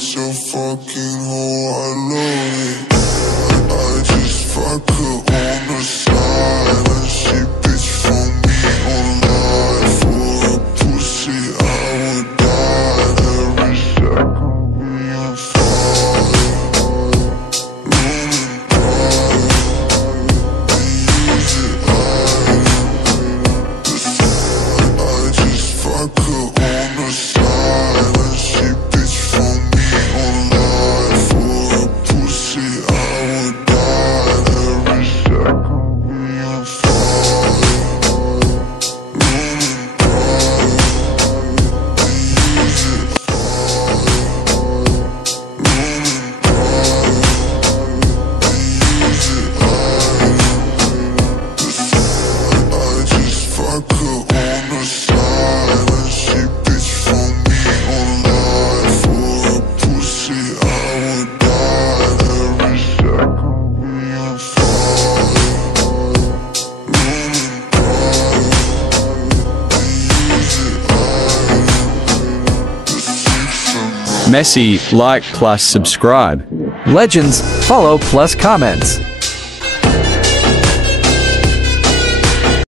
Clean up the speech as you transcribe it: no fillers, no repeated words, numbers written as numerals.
at your fucking hoe, I love it. I just fuck her on the side, and she bitch for me online. For a pussy I would die every second we on fire. Room and pride, we use it, I just fuck her on the side, and she bitch for me online. For a pussy I would die every second we on fire. Room and pride, we use it, room and pride, we use it, I just fuck her on the side, and she bitch for me online. For a pussy I would die every second we on fire. Room and pride, we use it, the six of me. Messi, like plus subscribe. Legends, follow plus comments.